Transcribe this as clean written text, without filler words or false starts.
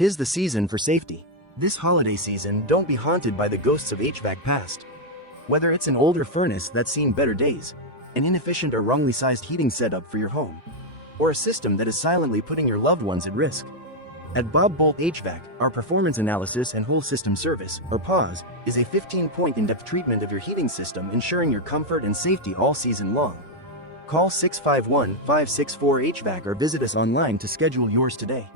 'Tis the season for safety. This holiday season, don't be haunted by the ghosts of HVAC past. Whether it's an older furnace that's seen better days, an inefficient or wrongly sized heating setup for your home, or a system that is silently putting your loved ones at risk. At Bob Boldt HVAC, our Performance Analysis and Whole System Service, or PAWS, is a 15-point in-depth treatment of your heating system, ensuring your comfort and safety all season long. Call 651-564 HVAC or visit us online to schedule yours today.